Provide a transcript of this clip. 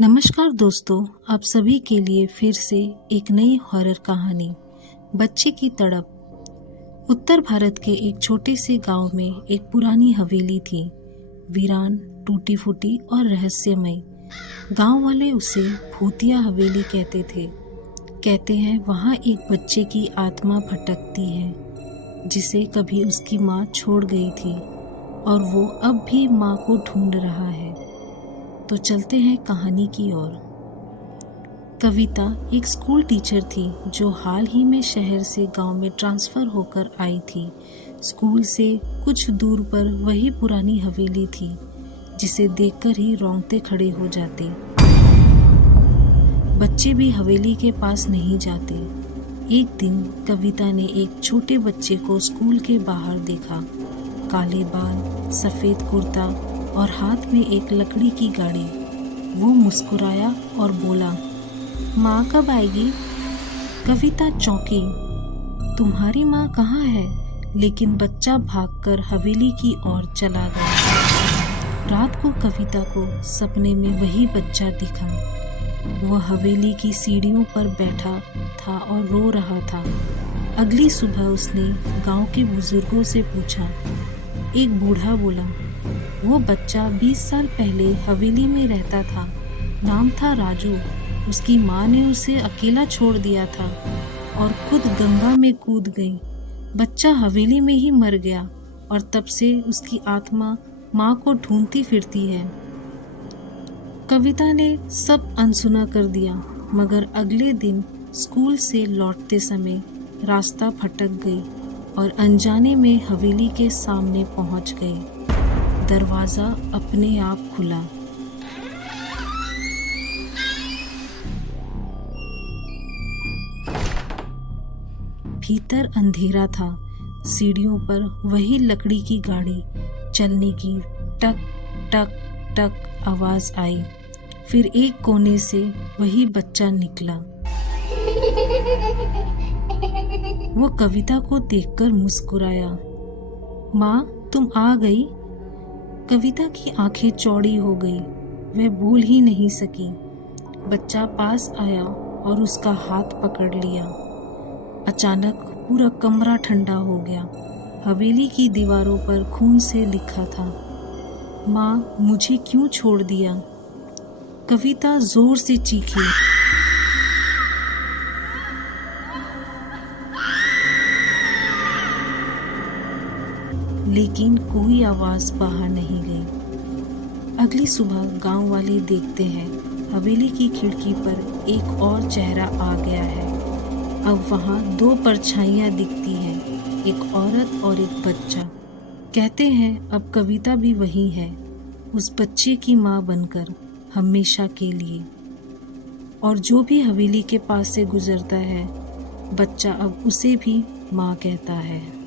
नमस्कार दोस्तों, आप सभी के लिए फिर से एक नई हॉरर कहानी बच्चे की तड़प। उत्तर भारत के एक छोटे से गांव में एक पुरानी हवेली थी, वीरान, टूटी फूटी और रहस्यमय। गांव वाले उसे भूतिया हवेली कहते थे। कहते हैं वहां एक बच्चे की आत्मा भटकती है, जिसे कभी उसकी माँ छोड़ गई थी और वो अब भी माँ को ढूंढ रहा है। तो चलते हैं कहानी की ओर। कविता एक स्कूल टीचर थी जो हाल ही में शहर से गांव में ट्रांसफ़र होकर आई थी। स्कूल से कुछ दूर पर वही पुरानी हवेली थी, जिसे देखकर ही रोंगटे खड़े हो जाते। बच्चे भी हवेली के पास नहीं जाते। एक दिन कविता ने एक छोटे बच्चे को स्कूल के बाहर देखा। काले बाल, सफ़ेद कुर्ता और हाथ में एक लकड़ी की गाड़ी। वो मुस्कुराया और बोला, माँ कब आएगी? कविता चौंकी। तुम्हारी माँ कहाँ है? लेकिन बच्चा भागकर हवेली की ओर चला गया। रात को कविता को सपने में वही बच्चा दिखा। वह हवेली की सीढ़ियों पर बैठा था और रो रहा था। अगली सुबह उसने गांव के बुजुर्गों से पूछा। एक बूढ़ा बोला, वो बच्चा 20 साल पहले हवेली में रहता था। नाम था राजू। उसकी माँ ने उसे अकेला छोड़ दिया था और खुद गंगा में कूद गई। बच्चा हवेली में ही मर गया और तब से उसकी आत्मा माँ को ढूंढती फिरती है। कविता ने सब अनसुना कर दिया, मगर अगले दिन स्कूल से लौटते समय रास्ता भटक गई और अनजाने में हवेली के सामने पहुंच गई। दरवाज़ा अपने आप खुला। भीतर अंधेरा था। सीढ़ियों पर वही लकड़ी की गाड़ी चलने की टक टक टक आवाज़ आई। फिर एक कोने से वही बच्चा निकला। वो कविता को देखकर मुस्कुराया। माँ, तुम आ गई? कविता की आंखें चौड़ी हो गई। वह बोल ही नहीं सकी। बच्चा पास आया और उसका हाथ पकड़ लिया। अचानक पूरा कमरा ठंडा हो गया। हवेली की दीवारों पर खून से लिखा था, माँ मुझे क्यों छोड़ दिया? कविता जोर से चीखी। लेकिन कोई आवाज़ बाहर नहीं गई। अगली सुबह गांव वाले देखते हैं हवेली की खिड़की पर एक और चेहरा आ गया है। अब वहाँ दो परछाइयाँ दिखती हैं, एक औरत और एक बच्चा। कहते हैं अब कविता भी वही है, उस बच्चे की माँ बनकर हमेशा के लिए। और जो भी हवेली के पास से गुजरता है, बच्चा अब उसे भी माँ कहता है।